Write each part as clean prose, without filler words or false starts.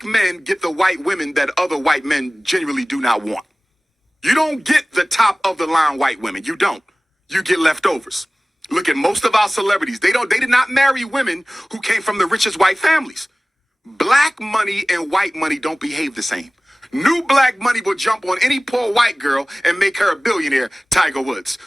Black men get the white women that other white men genuinely do not want. You don't get the top of the line white women. You don't. You get leftovers. Look at most of our celebrities. They did not marry women who came from the richest white families. Black money and white money don't behave the same. New black money will jump on any poor white girl and make her a billionaire, Tiger Woods.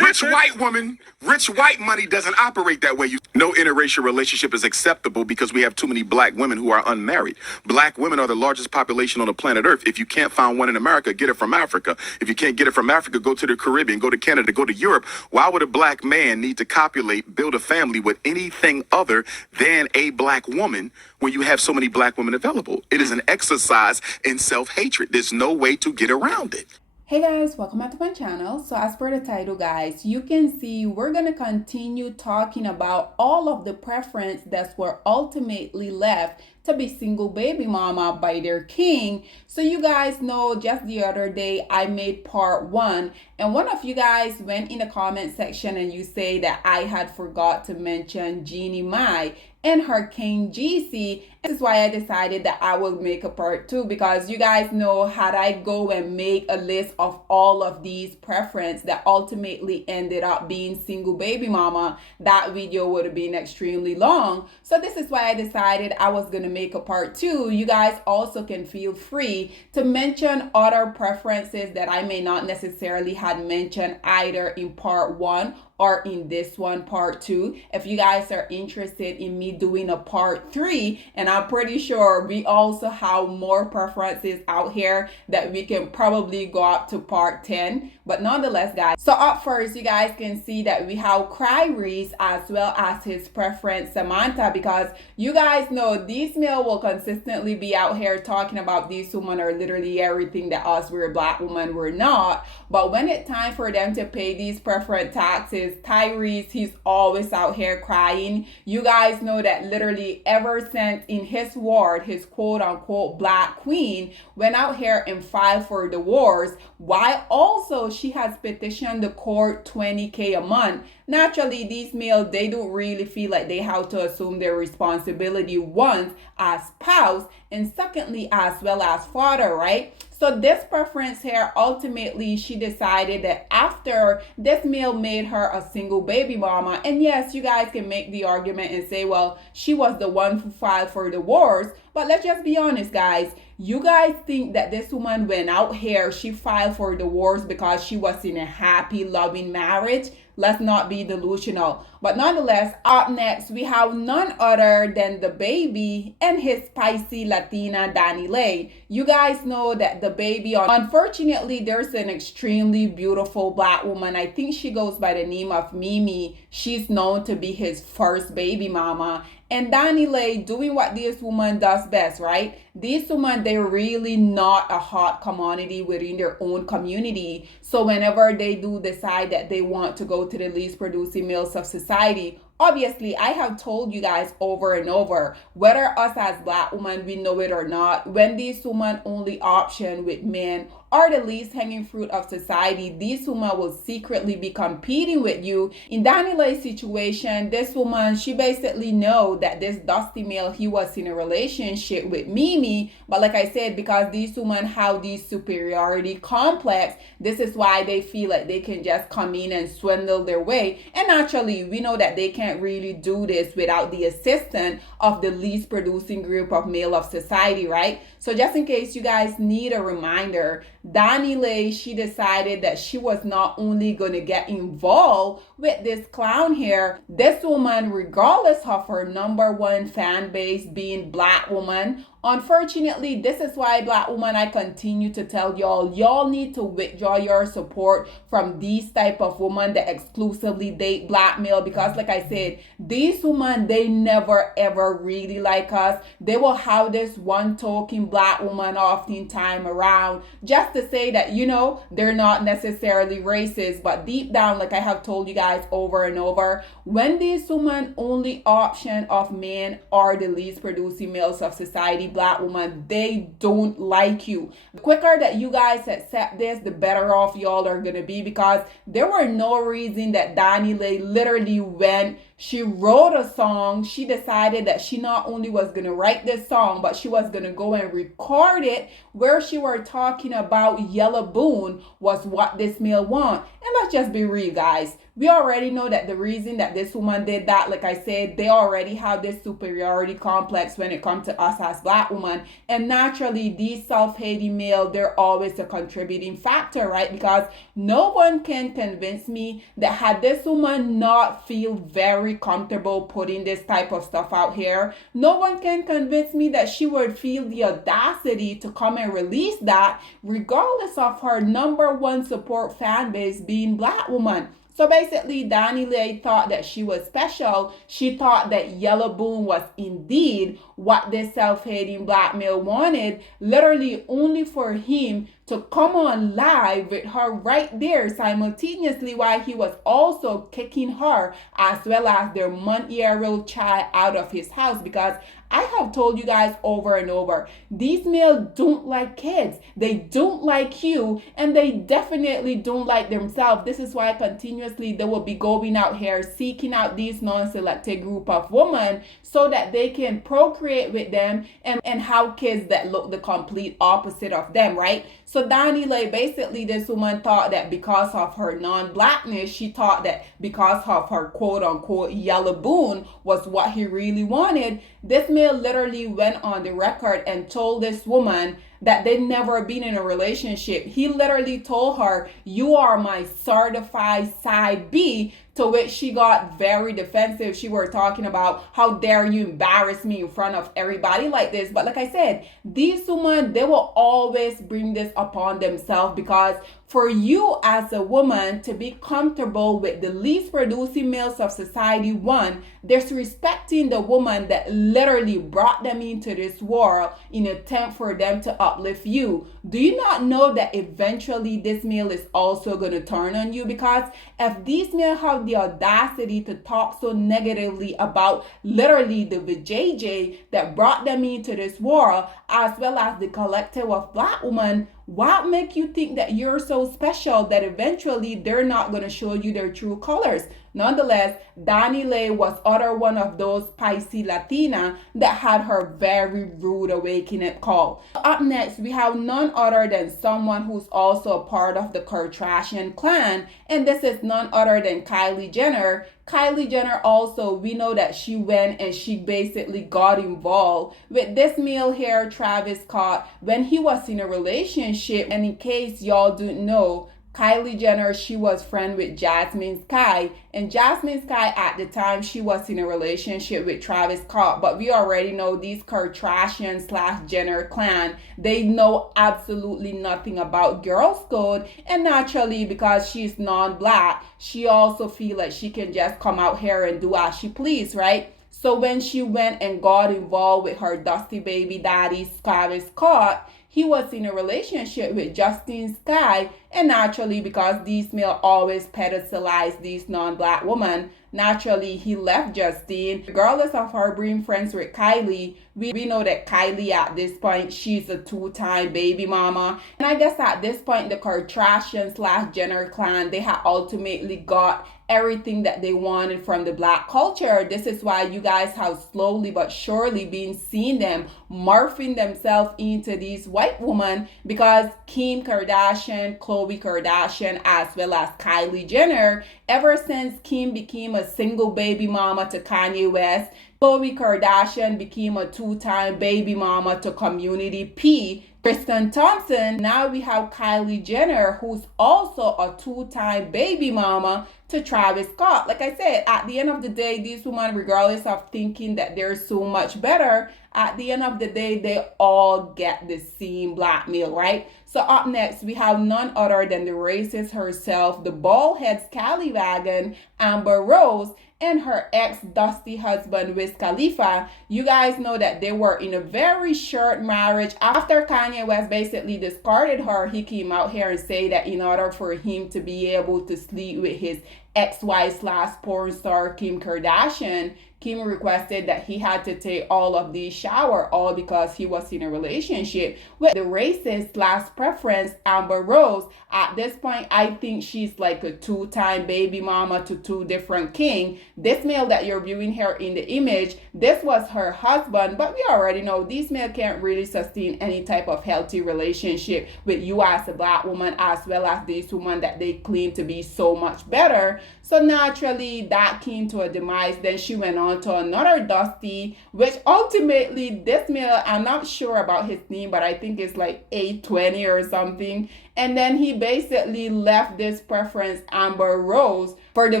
Rich white woman, rich white money doesn't operate that way. No interracial relationship is acceptable because we have too many black women who are unmarried. Black women are the largest population on the planet Earth. If you can't find one in America, get it from Africa. If you can't get it from Africa, go to the Caribbean, go to Canada, go to Europe. Why would a black man need to copulate, build a family with anything other than a black woman when you have so many black women available? It is an exercise in self-hatred. There's no way to get around it. Hey guys, welcome back to my channel. So as per the title, guys, you can see we're going to continue talking about all of the preference that were ultimately left to be single baby mama by their king. So you guys know just the other day I made part 1 and one of you guys went in the comment section and you say that I had forgot to mention Jeannie Mai and her king Jeezy. This is why I decided that I will make a part 2, because you guys know had I go and make a list of all of these preference that ultimately ended up being single baby mama, that video would have been extremely long. So this is why I decided I was going to make a part 2. You guys also can feel free to mention other preferences that I may not necessarily had mentioned either in part 1 or in this one, part 2. If you guys are interested in me doing a part 3, and I'm pretty sure we also have more preferences out here that we can probably go up to part 10. But nonetheless, guys, so up first, you guys can see that we have Tyrese as well as his preference, Samantha, because you guys know these male will consistently be out here talking about these women are literally everything that us, we're black women, we're not. But when it's time for them to pay these preference taxes, Tyrese, he's always out here crying. You guys know that literally ever since in his ward, his quote unquote black queen went out here and filed for divorce, while also she has petitioned the court $20,000 a month. Naturally, these males, they don't really feel like they have to assume their responsibility, once as spouse and secondly as well as father, right? So this preference here, ultimately, she decided that after this male made her a single baby mama, and yes, you guys can make the argument and say, well, she was the one who filed for divorce, but let's just be honest, guys. You guys think that this woman went out here, she filed for divorce because she was in a happy, loving marriage? Let's not be delusional. But nonetheless, up next, we have none other than the baby and his spicy Latina DanniLeigh. You guys know that the baby, unfortunately, there's an extremely beautiful black woman. I think she goes by the name of Mimi. She's known to be his first baby mama. And DanniLeigh doing what this woman does best, right? These women, they're really not a hot commodity within their own community. So whenever they do decide that they want to go to the least producing males of society, obviously, I have told you guys over and over, whether us as black women, we know it or not, when these women only option with men are the least hanging fruit of society, these women will secretly be competing with you. In DanniLeigh's situation, this woman, she basically know that this dusty male, he was in a relationship with Mimi, but like I said, because these women have these superiority complex, this is why they feel like they can just come in and swindle their way. And naturally, we know that they can't really do this without the assistance of the least producing group of male of society, right? So just in case you guys need a reminder, DanniLeigh, she decided that she was not only going to get involved with this clown here, this woman, regardless of her #1 fan base being black woman, unfortunately, this is why black woman, I continue to tell y'all need to withdraw your support from these type of women that exclusively date black male, because like I said, these women, they never ever really like us. They will have this one token black woman oftentimes around just to say that, you know, they're not necessarily racist, but deep down, like I have told you guys over and over, when these women only option of men are the least producing males of society, black woman, they don't like you. The quicker that you guys accept this, the better off y'all are gonna be, because there were no reason that DanniLeigh literally went She wrote a song. She decided that she not only was going to write this song, but she was going to go and record it where she were talking about Yellow Boone was what this male want. And let's just be real, guys. We already know that the reason that this woman did that, like I said, they already have this superiority complex when it comes to us as black women. And naturally, these self-hating male, they're always a contributing factor, right? Because no one can convince me that had this woman not feel very comfortable putting this type of stuff out here, no one can convince me that she would feel the audacity to come and release that, regardless of her number one support fan base being black woman. So basically, DanniLeigh thought that she was special. She thought that Yellow Boone was indeed what this self-hating black male wanted, literally only for him to come on live with her right there simultaneously while he was also kicking her as well as their month-year-old child out of his house. Because I have told you guys over and over, these males don't like kids. They don't like you, and they definitely don't like themselves. This is why continuously they will be going out here seeking out these non-selected group of women so that they can procreate with them and have kids that look the complete opposite of them, right? So DanniLeigh, basically this woman thought that because of her non-blackness, she thought that because of her quote-unquote Yellow Boone was what he really wanted. This male literally went on the record and told this woman that they'd never been in a relationship. He literally told her, "You are my certified side B," to which she got very defensive. She were talking about, "How dare you embarrass me in front of everybody like this?" But like I said, these women, they will always bring this upon themselves, because for you as a woman to be comfortable with the least producing males of society, one, disrespecting the woman that literally brought them into this world in an attempt for them to uplift you. Do you not know that eventually this male is also going to turn on you? Because if these males have the audacity to talk so negatively about literally the vajayjay that brought them into this world, as well as the collective of black women, what make you think that you're so special that eventually they're not going to show you their true colors? Nonetheless, DanniLeigh was other one of those Pisces Latina that had her very rude awakening call. Up next, we have none other than someone who's also a part of the Kardashian clan, and this is none other than Kylie Jenner. Kylie Jenner also, we know that she went and she basically got involved with this male here, Travis Scott, when he was in a relationship. And in case y'all don't know, Kylie Jenner, she was friend with Jasmine Sky, and Jasmine Sky at the time, she was in a relationship with Travis Scott. But we already know these Kardashian / Jenner clan, they know absolutely nothing about girls code, and naturally because she's non-black, she also feel like she can just come out here and do as she please, right? So when she went and got involved with her dusty baby daddy, Travis Scott, he was in a relationship with Justine Skye, and naturally because these male always pedestalize these non-black women, naturally he left Justine. Regardless of her being friends with Kylie, we know that Kylie at this point, she's a two-time baby mama. And I guess at this point, the Kardashian / Jenner clan, they had ultimately got everything that they wanted from the black culture. This is why you guys have slowly but surely been seeing them morphing themselves into these white women, because Kim Kardashian, Khloe Kardashian, as well as Kylie Jenner, ever since Kim became a single baby mama to Kanye West, Khloe Kardashian became a two-time baby mama to Community P, Tristan Thompson. Now we have Kylie Jenner, who's also a two-time baby mama to Travis Scott. Like I said, at the end of the day, these women, regardless of thinking that they're so much better, at the end of the day, they all get the same blackmail, right? So up next, we have none other than the racist herself, the bald head scallywagon, Amber Rose, and her ex-dusty husband, Wiz Khalifa. You guys know that they were in a very short marriage. After Kanye West basically discarded her, he came out here and said that in order for him to be able to sleep with his ex-wife / porn star Kim Kardashian, Kim requested that he had to take all of these shower, all because he was in a relationship with the racist / preference Amber Rose. At this point, I think she's like a two-time baby mama to two different kings. This male that you're viewing here in the image, this was her husband, but we already know these men can't really sustain any type of healthy relationship with you as a black woman, as well as these women that they claim to be so much better. So naturally that came to a demise. Then she went on to another Dusty, which ultimately this male, I'm not sure about his name, but I think it's like 820 or something. And then he basically left this preference Amber Rose for the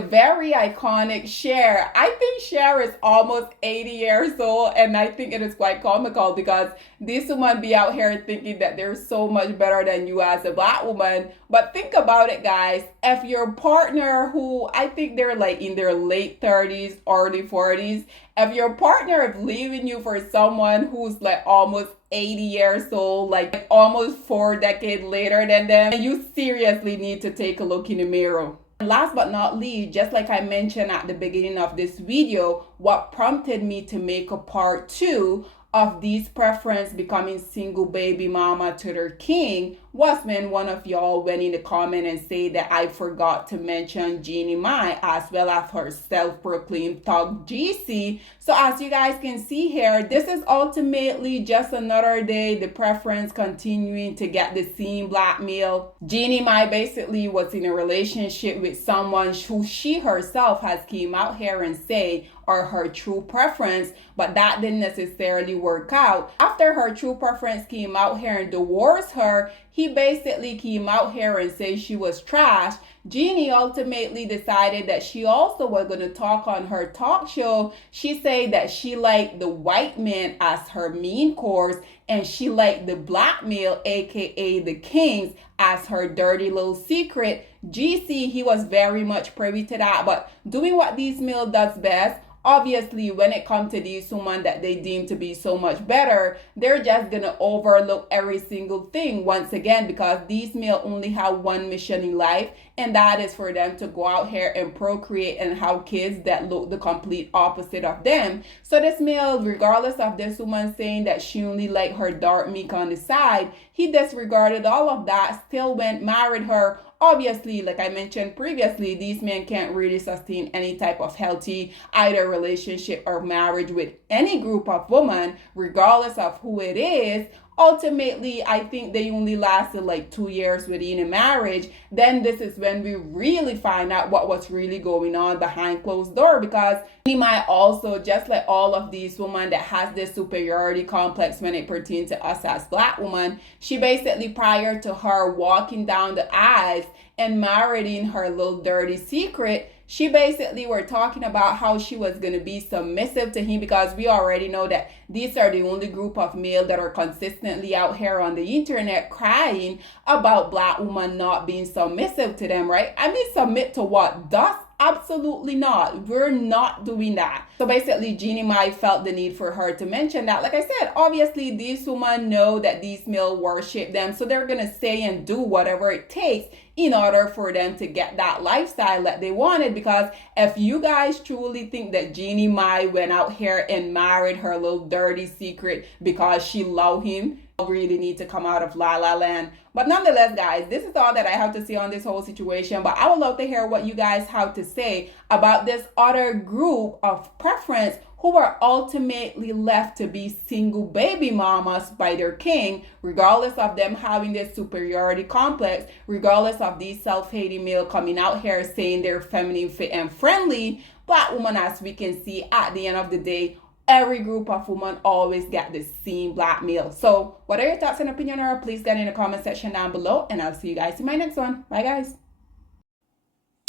very iconic Cher. I think Cher is almost 80 years old, and I think it is quite comical because these women be out here thinking that they're so much better than you as a black woman. But think about it, guys. If your partner, who I think they're like in their late 30s, early 40s, if your partner is leaving you for someone who's like almost 80 years old, like almost 4 decades later than them, you seriously need to take a look in the mirror. And last but not least, just like I mentioned at the beginning of this video, what prompted me to make a part 2 of these preference becoming single baby mama to their king was when one of y'all went in the comment and said that I forgot to mention Jeannie Mai as well as her self-proclaimed thug Jeezy. So as you guys can see here, this is ultimately just another day the preference continuing to get the same blackmail. Jeannie Mai basically was in a relationship with someone who she herself has came out here and say are her true preference, but that didn't necessarily work out. After her true preference came out here and divorced her, he basically came out here and said she was trash. Jeannie ultimately decided that she also was going to talk on her talk show. She said that she liked the white men as her main course, and she liked the black male, aka the kings, as her dirty little secret. GC, he was very much privy to that, but doing what these male does best, obviously, when it comes to these women that they deem to be so much better, they're just going to overlook every single thing once again because these male only have one mission in life, and that is for them to go out here and procreate and have kids that look the complete opposite of them. So this male, regardless of this woman saying that she only liked her dark meat on the side, he disregarded all of that, still went married her. Obviously, like I mentioned previously, these men can't really sustain any type of healthy either relationship or marriage with any group of women, regardless of who it is. Ultimately, I think they only lasted like 2 years within a marriage. Then this is when we really find out what was really going on behind closed door, because Jeannie Mai also, just like all of these women that has this superiority complex when it pertains to us as black women, she basically, prior to her walking down the aisles and marrying her little dirty secret, she basically were talking about how she was going to be submissive to him, because we already know that these are the only group of males that are consistently out here on the internet crying about black women not being submissive to them, right? I mean, submit to what? Dust? Absolutely not. We're not doing that. So basically, Jeannie Mai felt the need for her to mention that. Like I said, obviously, these women know that these male worship them, so they're going to say and do whatever it takes in order for them to get that lifestyle that they wanted. Because if you guys truly think that Jeannie Mai went out here and married her little dirty secret because she loved him, really need to come out of La La Land. But nonetheless, guys, this is all that I have to say on this whole situation. But I would love to hear what you guys have to say about this other group of preference who were ultimately left to be single baby mamas by their king, regardless of them having this superiority complex, regardless of these self-hating male coming out here saying they're feminine, fit, and friendly. Black women, as we can see, at the end of the day, every group of women always get the same black male. So what are your thoughts and opinion, or please get in the comment section down below, and I'll see you guys in my next one. Bye, guys.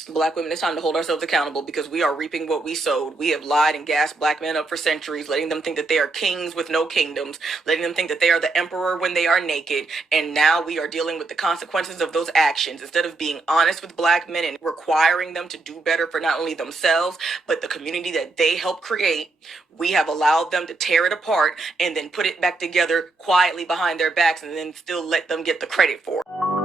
Black women, it's time to hold ourselves accountable because we are reaping what we sowed. We have lied and gassed black men up for centuries, letting them think that they are kings with no kingdoms, letting them think that they are the emperor when they are naked. And now we are dealing with the consequences of those actions. Instead of being honest with black men and requiring them to do better for not only themselves, but the community that they helped create, we have allowed them to tear it apart and then put it back together quietly behind their backs and then still let them get the credit for it.